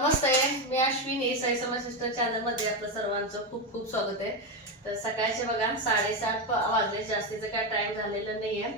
नमस्ते मी अश्विनी साई समाज सिस्टर चॅनलमध्ये आपलं सर्वांचं खूप खूप स्वागत आहे. तर सकाळचे बघा साडेसात वाजले जास्तीचं काय टाइम झालेलं नाहीये.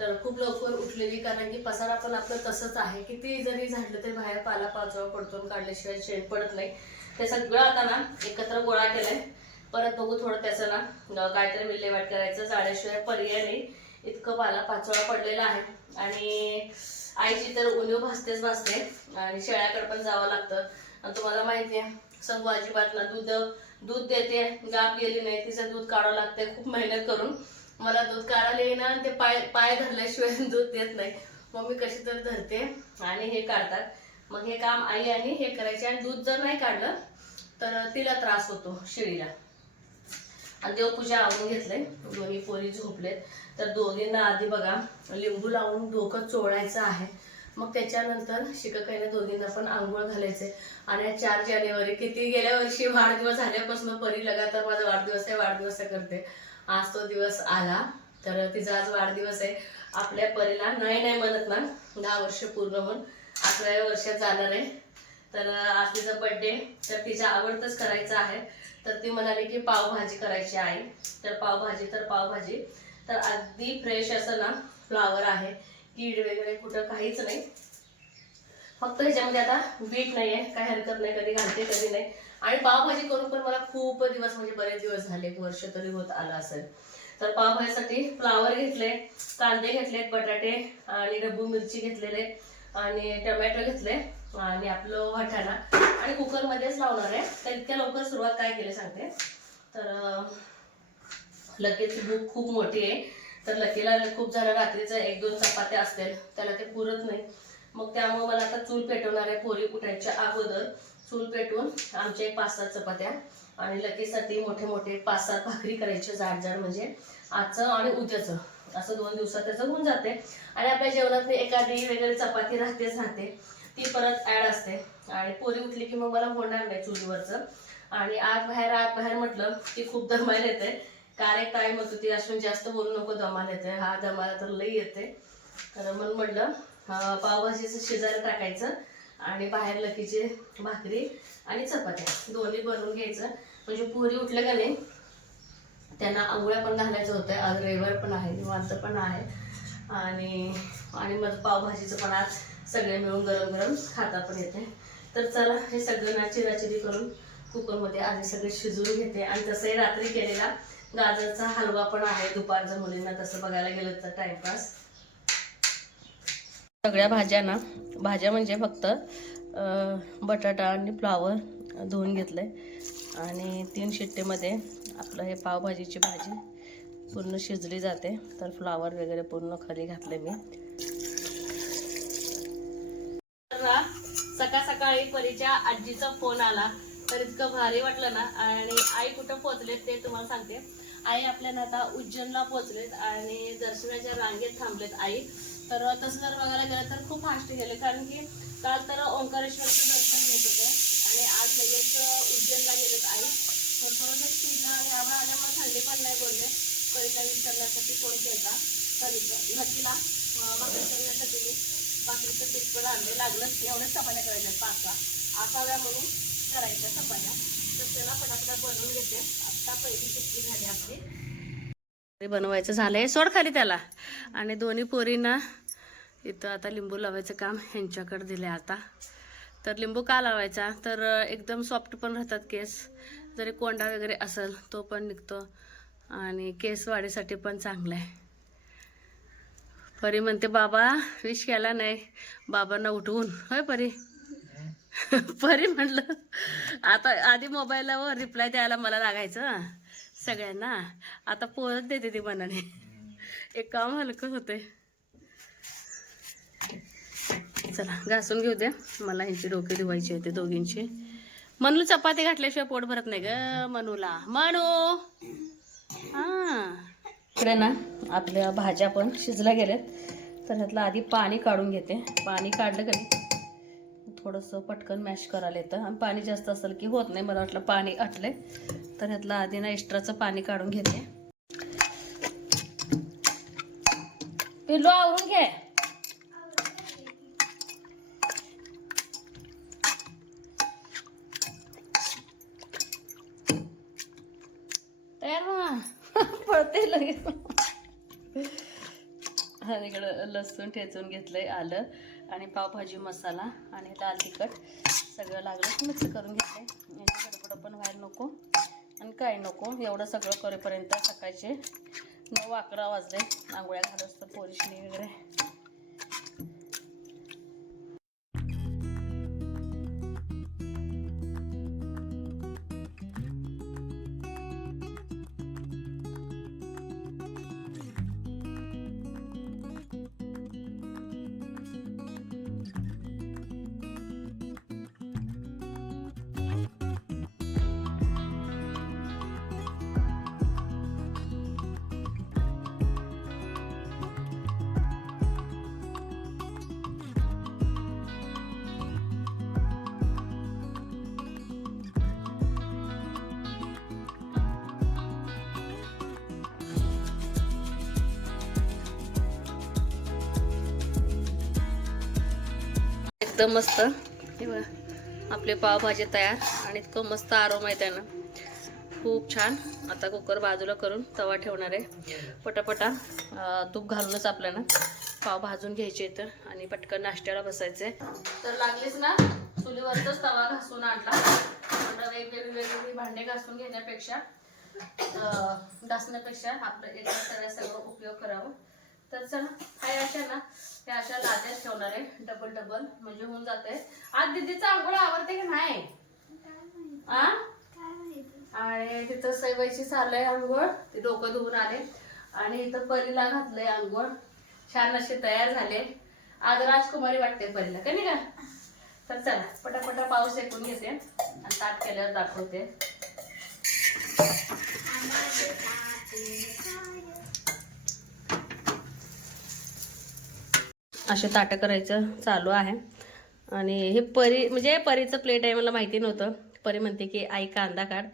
तर खूप लवकर उठलेली कारण की पसारा पण आपलं तसंच आहे. किती जरी झाडलं तरी बाहेर पाला पाचवा पडतो आणि काढल्याशिवाय शेण पडत नाही. ते सगळं आता ना एकत्र गोळा केलंय. परत बघू थोडं त्याचं ना काहीतरी विल्हेवाट करायचं. जाळ्याशिवाय पर्याय नाही. इतकं पाला पाचवा पडलेला आहे. आणि आईची तर उणीव भासतेच भासते. आणि शेळ्याकडे पण जावं लागतं. आणि तुम्हाला माहिती आहे संगू अजिबात ना दूध दूध देते गाप गेली नाही तिचं दूध काढावं लागते खूप मेहनत करून. मला दूध काढायला येईना ते पाय पाय धरल्याशिवाय दूध देत नाही. मग मी कशी तर धरते आणि हे काढतात. मग हे काम आई आणि हे करायचे आणि दूध जर नाही काढलं तर तिला त्रास होतो शेळीला. आणि देवपूजा आवरून घेतलंय. दोन्ही पोरी झोपलेत. तर दोन्हींना आधी बघा लिंबू लावून डोकं चोळायचं आहे. मग त्याच्यानंतर शिककाईने दोन्हींना पण आंघोळ घालायचे. आणि चार जानेवारी किती गेल्या वर्षी वाढदिवस झाल्यापासून परी लगातार माझा वाढदिवस आहे वाढदिवस आहे करते. आज तो दिवस आला तर तिचा आज वाढदिवस आहे. आपल्या परीला नाही नाही म्हणत ना दहा वर्ष पूर्ण होऊन अकराव्या वर्षात जाणार आहे. तर आज तिचा बर्थडे तर तिच्या आवडतंच करायचं आहे. तर ती म्हणाली की पावभाजी करायची आहे. तर पावभाजी तर पावभाजी. तर अगदी फ्रेश असं ना फ्लावर आहे. कीड वगैरे कुठं काहीच नाही. फक्त ह्याच्यामध्ये आता बीट नाही आहे काही हरकत नाही कधी घालते कधी नाही. आणि पावभाजी करून पण मला खूप दिवस म्हणजे बरेच दिवस झाले. एक वर्ष तरी होत आलं असेल. तर पावभाजीसाठी फ्लावर घेतले कांदे घेतलेत बटाटे आणि रब्बू मिरची घेतलेले. आणि टोमॅटो घेतलंय आणि आपलं वाटाणा. आणि कुकरमध्येच लावणार आहे. तर इतक्या लवकर सुरुवात काय केली सांगते. तर लगेच भूक खूप मोठी आहे. तर लकीला खूप झालं रात्रीचं एक दोन चपात्या असतील. त्याला ते पुरत नाही. मग त्यामुळे मला आता चूल पेटवणार आहे पोरी उठायच्या अगोदर. चूल पेटवून आमच्या एक पाच सात चपात्या आणि लकीसाठी मोठे मोठे पाच सात भाकरी करायचे जाड जाड म्हणजे आजचं आणि उद्याचं. असं दोन दिवसात त्याचं होऊन जाते. आणि आपल्या जेवणात एखादी वगैरे चपाती राहतेच राहते. ती परत ॲड असते. आणि पोरी उठली की मग मला होणार नाही चुलीवरचं. आणि आत बाहेर आत बाहेर म्हटलं की खूप दमायला येते. कार एक टाईम होतो ती. असून जास्त बोलू नको दमाला येते. हा दमाला तर लई येते. तर मग म्हटलं पावभाजीचं शिजायला टाकायचं. आणि बाहेर लकीचे भाकरी आणि चपात्या. दोन्ही बनवून घ्यायचं. म्हणजे पोरी उठलं का नाही त्यांना आंघोळ्या पण घालायचं होतं आज रविवार पण आहे निवांत पण आहे. आणि आणि मग पावभाजीचं पण आज सगळे मिळून गरम गरम खाता पण येते. तर चला हे सगळं ना चिराचिरी करून कुकरमध्ये आधी सगळे शिजवून घेते. आणि तसंही रात्री केलेला गाजरचा हलवा पण आहे दुपारचं मुलींना तसं बघायला गेलं तर टाइमपास. सगळ्या भाज्या ना भाज्या म्हणजे फक्त बटाटा आणि फ्लावर धुवून घेतलंय. आणि तीन शिट्टेमध्ये आपलं हे पावभाजीची भाजी पूर्ण शिजली जाते. तर फ्लावर वगैरे पूर्ण खरी घातले मी. सकाळ सकाळी परीच्या आजीचा फोन आला. तर इतकं भारी वाटलं ना. आणि आई कुठं पोचलेत ते तुम्हाला सांगते. आई आपल्याला आता उज्जैनला पोचलेत आणि दर्शनाच्या रांगेत थांबलेत आई. तर तसं जर बघायला गेलं तर खूप फास्ट गेले. कारण की काल तर ओंकारेश्वरचं दर्शन घेत होते. आणि आज लगेच उज्जैनला गेलेत आई. पण थोडंसं स्पीडला आभाळ आल्यामुळे थंडी पण नाही बोलले कविता विचारण्यासाठी फोन केला तर नक्कीला भाकरी करण्यासाठी मी भाकरीचं पीठ पण आणले लागलं एवढ्याच चपात्या करायच्या पाच सहा आकाव्या म्हणून करायच्या चपात्या तर त्याला पटापट बनवून घेते आत्ता पहिली सुट्टी झाली आपली बनवायचं झालंय. सोड खाली त्याला. आणि दोन्ही पोरींना इथं आता लिंबू लावायचं काम ह्यांच्याकडे आहे आता. तर लिंबू का लावायचा? तर एकदम सॉफ्ट पण राहतात केस. जरी कोंडा वगैरे असेल तो पण निघतो. आणि केस वाढीसाठी पण चांगला आहे. परी म्हणते बाबा विश केला नाही. बाबांना उठवून. होय परी? परी म्हटलं आता आधी मोबाईलवर रिप्लाय द्यायला मला लागायचं सगळ्यांना. आता पोरच देते ती मनाने. एक काम हलकं होते चला घासून घेऊ द्या मला ह्यांची डोके धुवायची होते दोघींची. मनू चपाती घातल्याशिवाय पोट भरत नाही ग मनूला. मनू! इकडे ना आपल्या भाज्या पण शिजल्या गेल्यात. तर ह्यातलं आधी पाणी काढून घेते. पाणी काढलं का थोडंसं पटकन मॅश करायला येतं. आणि पाणी जास्त असेल की होत नाही मला वाटलं पाणी आटलंय. तर ह्यातलं आधी ना एक्स्ट्राचं पाणी काढून घेते. पिल्लू आवरून घे. ते लगेच. आणि इकडं लसूण ठेचून घेतलंय आलं. आणि पावभाजी मसाला आणि लाल तिखट सगळं लागलं. मिक्स करून घेतलंय. आणि गडबड पण व्हायला नको आणि काय नको. एवढं सगळं करेपर्यंत सकाळचे नऊ अकरा वाजले. आंघोळ्या घालत असतं पोलिशनी वगैरे. एकदम मस्त. हे बघा आपले पावभाजी तयार आणि इतकं मस्त आरोम आहे त्यानं. खूप छान. आता कुकर बाजूला करून तवा ठेवणार आहे. पटापटा तूप घालूनच आपल्याला पाव भाजून घ्यायचे तर. आणि पटकन नाश्त्याला बसायचे तर लागलीच ना चुलीवरच तवा घासून आणला. आता वेगवेगळी वेगवेगळी भांडे घासून घेण्यापेक्षा घासण्यापेक्षा आपलं एका सगळ्या सगळं उपयोग करावा. तर चला काय अशा ना त्या अशा लाद्या ठेवणार आहे. डबल डबल म्हणजे होऊन जाते आज दीदीचा आंघोळ आवडते की नाही? आ? आणि तिथं सैवायची चाललंय आंघोळ. ते डोकं धुवून आले. आणि इथं परीला घातलंय आंघोळ. छान असे तयार झाले. आज राजकुमारी वाटते परीला का नाही का? तर चला पटापटा पाऊस ऐकून घेते. आणि ताट केल्यावर दाखवते. असे ताटं करायचं चालू आहे. आणि हे परी म्हणजे परीचं प्लेट आहे मला माहिती नव्हतं. परी म्हणते की आई कांदा काढ.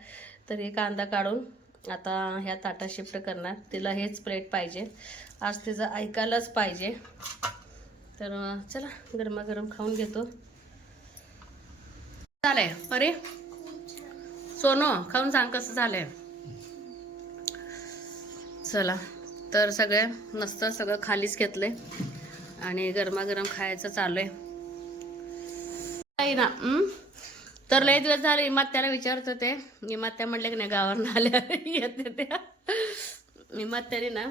तर हे कांदा काढून आता ह्या ताटा शिफ्ट करणार. तिला हेच प्लेट पाहिजे. आज तिचं ऐकायलाच पाहिजे. तर चला गरमागरम खाऊन घेतो. झालंय. परी? सोनो खाऊन सांग कसं झालंय. चला. तर सगळे मस्त सगळं खालीच घेतलंय. आणि गरमागरम खायचं चालू आहे ना? तर लय दिवस झाले इमात्याला विचारत होते. इमात्या म्हणले की नाही गावावरून आल्या येते त्या. इमात्याने ना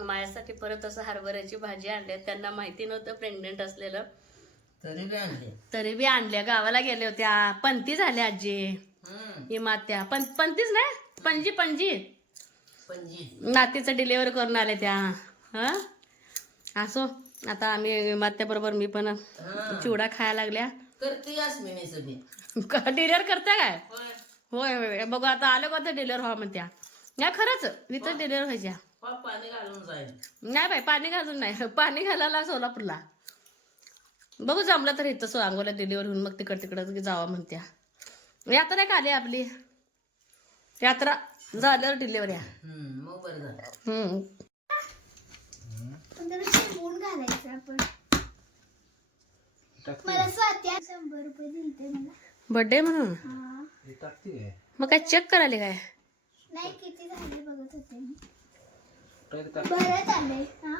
माझ्यासाठी परत असं हरभऱ्याची भाजी आणली त्यांना माहिती नव्हतं प्रेग्नेंट असलेलं. तरी बी आणले. तरी बी आणल्या. गावाला गेल्या होत्या पंती झाल्या आजी. इमात्या. पण पंतीच नाही? पणजी पणजी. पणजी. नातीचं डिलिव्हर करून आले त्या. हा? असो. आता आम्ही मात्या बरोबर मी पण चिवडा खायला लागल्या. करते डिलिव्हर करता काय? होय. होय बघू आता आलं का डिलिव्हर व्हा म्हणत्या. या खरंच इथं डिलिव्हर व्हायच्या. नाही बाई पाणी घालून नाही. पाणी घालायला सोलापूरला. बघू जमलं तर इथं सोलांगोला डिलिव्हर होऊन मग तिकड तिकडं जावा म्हणत्या. यात्रा नाही का आली आपली? यात्रा झाल्यावर डिलिव्हरी हम्म, शिकवून घालायचं आपण. मला स्वात्या शंभर रुपये दिलते मला. बर्थडे म्हणून? हा. मग काय चेक करायला काय? नाही किती झाले बघत होते मी. भरत आले हा.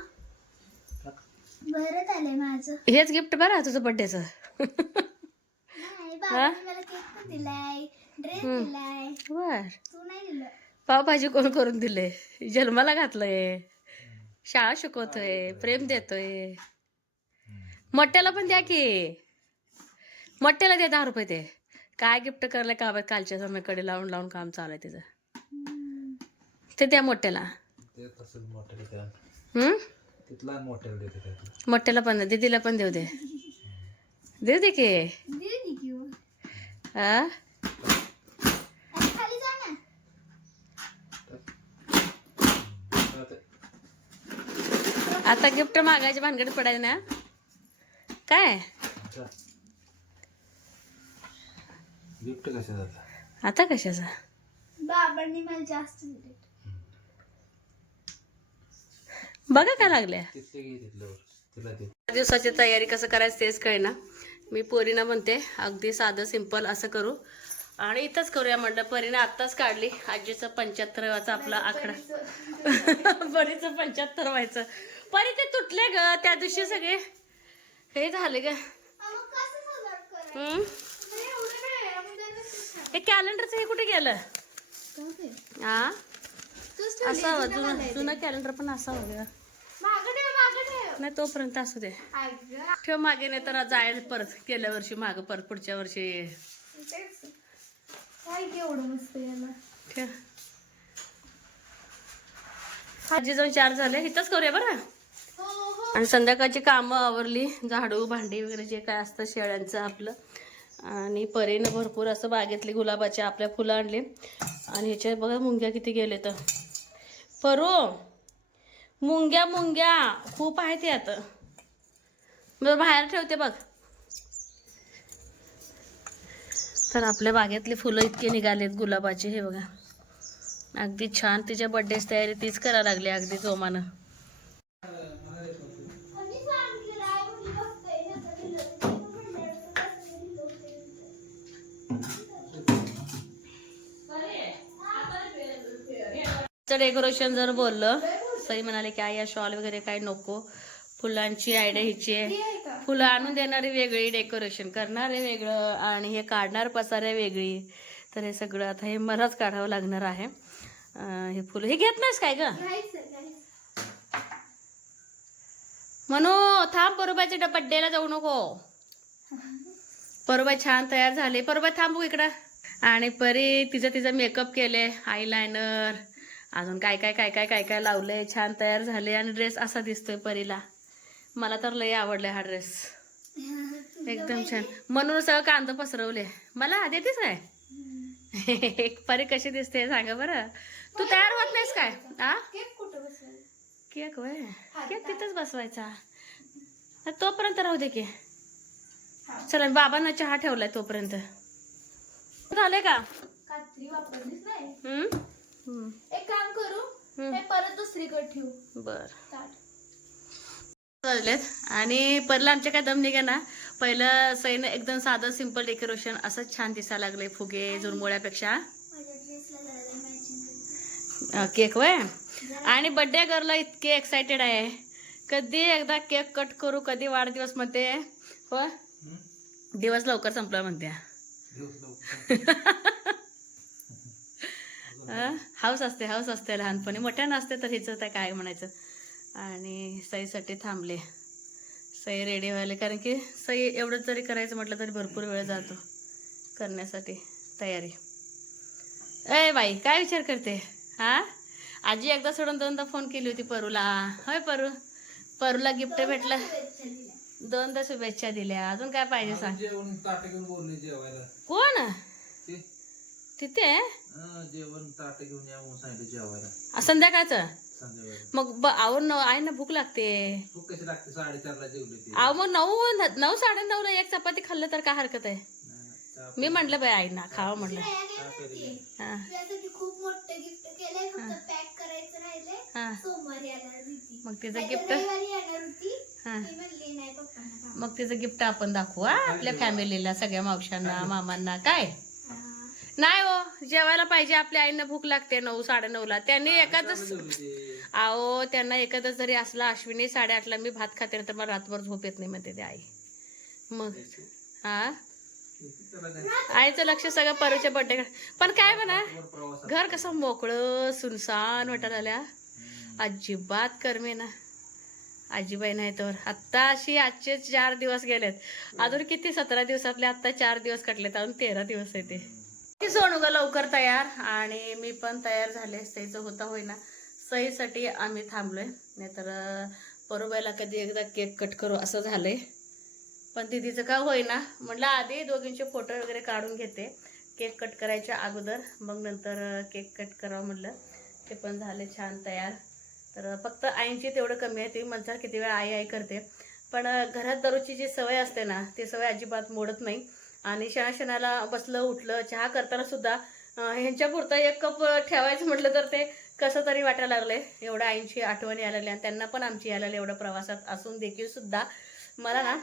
भरत आले माझं. हेच गिफ्ट बरं तुझं बर्थडेचं नाही बाबाने मला केक पण दिलाय ड्रेस दिलाय. बर. तू नाही दिलं. पावभाजी कोण करून दिले जन्माला घातलंय. शाळा शिकवतोय प्रेम देतोय. मोठ्याला पण द्या की. मोठ्याला दे दहा रुपये ते काय गिफ्ट करलं का कालच्या समयाकडे लावून लावून काम चालू आहे तिचं. ते द्या मोठ्याला मोठ्याला पण दे, दीदीला पण देऊ दे. देऊ दे की. हा आणि खाली जा ना आता गिफ्ट मागायची भानगडीत पडायची ना? काय? गिफ्ट कशा जातात आता कशाचा? बाबांनी मला जास्त बघा काय लागल्या. दिवसाची तयारी कसं करायचं तेच कळेना. मी पोरीना म्हणते अगदी साधं सिंपल असं करू. आणि इथंच करूया म्हणलं परीने आत्ताच काढली. आजीचं पंच्याहत्तराचा आपला आकडा. परीचं पंच्याहत्तर व्हायचं परी ते तुटले ग त्या दिवशी सगळे. हे झाले ग. हे कॅलेंडरचं हे कुठे गेलं. हा असावं जुनं जुनं कॅलेंडर पण असावं ग. नाही तोपर्यंत असू दे. ठेव मागे नाही तर जाईल परत गेल्या वर्षी माग परत पुढच्या वर्षी. एवढं जाऊन चार झाले. इथंच करूया बरं. आणि संध्याकाळची कामं आवरली झाडू भांडी वगैरे जे काय असतं शेळ्यांचं आपलं. आणि परीनं भरपूर असं बागेतली गुलाबाचे आपल्या फुलं आणली. आणि ह्याच्यात बघा मुंग्या किती गेले तर परो मुंग्या मुंग्या खूप आहेत आता मग बाहेर ठेवते बघ. तर आपल्या बागेतली फुलं इतके निघालेत गुलाबाचे हे बघा. अगदी छान तिच्या बड्डेच तयारी तीच करायला लागली अगदी जोमानं आम्ही सांगितलं आहे, मुली बघताय ना, तर दिलं. ते पण म्हणलं, तर कसं दिलं होतं. डेकोरेशन जर बोललं सई म्हणाले की आई या शॉल वगैरे काय नको. फुलांची आयडिया हिची आहे? फुलं आणून देणारी वेगळी डेकोरेशन करणारे वेगळं आणि हे काढणार पसाऱ्या वेगळी. तर हे सगळं आता हे मलाच काढावं लागणार आहे. हे फुलं. हे घेत नाहीस काय ग. म्हणू थांब बरोबाच्या बड्डेला जाऊ नको. परवा छान तयार झाले. परवा थांबू इकडं. आणि परी तिचं तिचं मेकअप केले आयलायनर अजून काय काय काय काय काय काय लावलंय? छान तयार झाले आणि ड्रेस असा दिसतोय परीला. मला तर लय आवडलाय हा ड्रेस एकदम छान. म्हणून सगळं कांदा पसरवले. मला देतेस काय? एक परी कशी दिसते सांगा बरं. तू तयार होत नाहीस काय? आ? केक वय केक तिथंच बसवायचा. तोपर्यंत राहू दे की. चला बाबांना चहा ठेवलाय तोपर्यंत. झाले का? हम्म? हम्म. एक काम करू. हे परत दुसरीकडे ठेवू. बर. वाजलेत आणि पहिलं आमच्या काय दम निघा ना पहिलं सईनं एकदम साधं सिंपल डेकोरेशन असंच छान दिसायला लागले फुगे झुरमुळ्यापेक्षा. केक वय आणि बड्डे गर्लला इतके एक्सायटेड आहे. कधी एकदा केक कट करू कधी वाढदिवस म्हणते. हो दिवस लवकर संपला म्हणते दिवस लवकर. अं, हाऊस असते हाऊस असते लहानपणी. मोठ्या नसते तर हिचं तर काय म्हणायचं? आणि सईसाठी थांबले. सई रेडी व्हायला. कारण की सई एवढंच जरी करायचं म्हटलं तरी भरपूर वेळ जातो करण्यासाठी. तयारी. ए बाई काय विचार करते? हा? आजी एकदा सोडून दोनदा फोन केली होती परूला. होय परू? परूला गिफ्ट भेटलं. दोनदा शुभेच्छा दिल्या. अजून काय पाहिजे सांग? कोण? तिथे? जेवण ताट घेऊन या म्हणून सांगितलं जेवायला. आ, संध्याकाळचं? संध्याकाळी मग ब आवर न आहे ना भूक लागते. भूक कशी लागते? साडेचारला जेवले ते. आव मग नऊ नऊ साडे नऊला एक चपाती खाल्लं तर काय हरकत आहे? नाही, नाही, चहा मी म्हटलं बाई आईना खावा म्हटलं. चहा प्यायला गेले. हा. तुझ्यासाठी खूप मोठं गिफ्ट केलंय. फक्त पॅक करायचं राहिलंय. हा. सोमवारी येणार होती. मग तिचं गिफ्ट रविवारी येणार होती. हा. ती म्हणली नाही पप्पांना काम. मग तिचं गिफ्ट आपण दाखवू हा आपल्या फॅमिलीला सगळ्या मावशांना मामांना काय? हा. नाही हो. जेवायला पाहिजे आपल्या आईंना भूक लागते नऊ साडे नऊला त्यांनी एखादच ते. आहो त्यांना एखादच जरी असला अश्विनी साडेआठला मी भात खाते तर मला रातभर झोप येत नाही म्हणते ते आई. मग हा? आईचं लक्ष सगळं परूच्या बड्डे पण काय म्हणा घर कसं मोकळं सुनसान वाटायला आल्या. अजिबात करमे ना. आजीबाई नाही तर. आत्ता अशी आजचे चार दिवस गेलेत. अजून किती? सतरा दिवसातले आत्ता चार दिवस कटलेत. अजून तेरा दिवस आहे ती. सोनू ग लवकर तयार आणि मी पण तयार झाले सईचं होता होईना. सईसाठी आम्ही थांबलोय. नाहीतर अं, कधी एकदा केक कट करू असं झालंय. पण दिदीचं का होईना. म्हटलं आधी दोघींचे फोटो वगैरे काढून घेते. केक कट करायच्या अगोदर. मग नंतर केक कट करावं म्हटलं. ते पण झाले छान तयार. तर फक्त आईंची तेवढं कमी आहे. ती म्हणतात किती वेळा आई आई करते. पण घरात दररोजची जी सवय असते ना ती सवय अजिबात मोडत नाही. आणि क्षणाला बसलं उठलं चहा करताना सुद्धा अं, ह्यांच्या पुरतं एक कप ठेवायचं म्हटलं तर ते कसं तरी वाटायला लागले. एवढं आईंची आठवण यायला लागली आणि त्यांना पण आमची यायला लागली. एवढं प्रवासात असून देखील सुद्धा. मला ना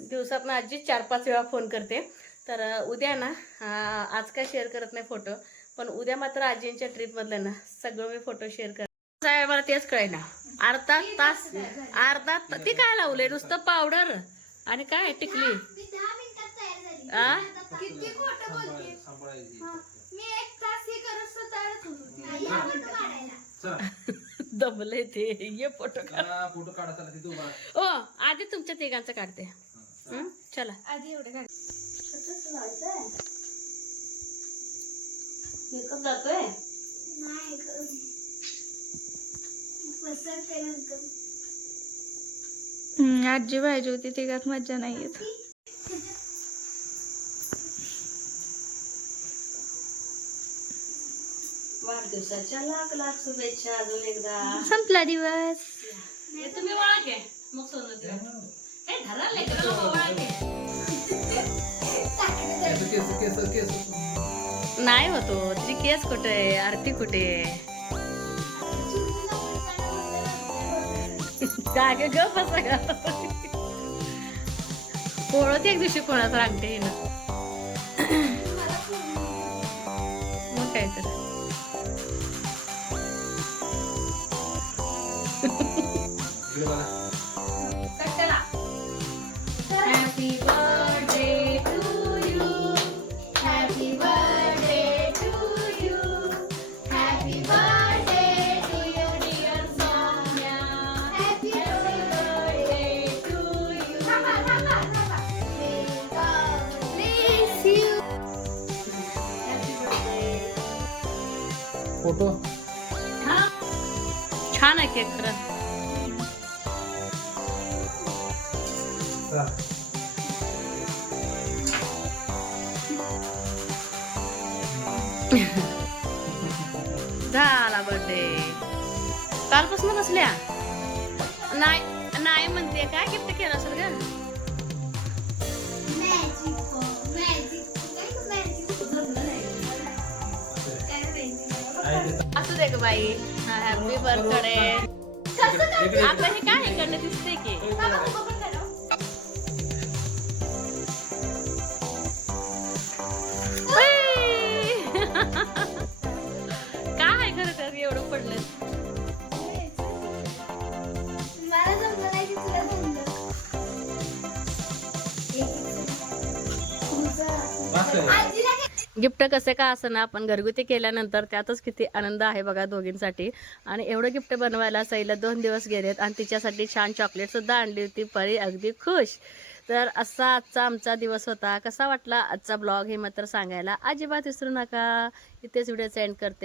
दिवसात आजी चार पाच वेळा फोन करते. तर उद्या ना आज काय शेअर करत नाही फोटो पण उद्या मात्र आजींच्या ट्रिपमधलं ना सगळं मी फोटो शेअर कर साहेब मला तेच कळेना. अर्धा तास अर्धा ता- काय लावलंय? नुसतं पावडर आणि काय टिकली मी दहा मिनिटात तयार झाली आ? किती खोटं बोलते सांभाळायची. मी एक तास हे करत तयारच होत. होती या फोटो काढायला. चला. दमले ते. ये फोटो फोटो काढा चला तिथे उभा राहा. ओ आधी तुमच्या तिघांचं काढते? चला. आधी एवढे काढ. छोटस लावायचं मेकअप जातोय नाही ग. पसरते नंतर. आजी पाहिजे होती तिघात मज्जा नाही येत. वाढदिवसाच्या लाख लाख शुभेच्छा अजून एकदा. संपला दिवस. हे तुम्ही मग सोनं हे धरा केस केस केस नाही होतो तुझी केस कुठे आहे? आरती कुठे आहे? काय ग गप बसा ग. पोळत एक दिवशी कोणाचं रांगते ना इकडे बघा happy birthday to you happy birthday to you happy birthday to you dear Sonya happy birthday to you थांबा थांबा थांबा May God bless you photo छान आहे केक खरं चला झाला बर्थडे कालपासून बसल्या? नाही नाही म्हणते. काय गिफ्ट केलं असेल ग? मॅजिक मॅजिक काय मॅजिक काय मॅजिक आई देता. असू दे ग बाई. हॅपी बर्थडे आपलं हे काय इकडनं दिसते की? गिफ्ट कसे का असं ना आपण घरगुती केल्यानंतर त्यातच किती आनंद आहे बघा दोघींसाठी. आणि एवढं गिफ्ट बनवायला सईला दोन दिवस गेलेत आणि तिच्यासाठी छान चॉकलेटसुद्धा आणली होती. परी अगदी खुश. तर असा आजचा आमचा दिवस होता. कसा वाटला आजचा ब्लॉग हे मात्र सांगायला अजिबात विसरू नका. इथेच व्हिडिओ सेंड करते.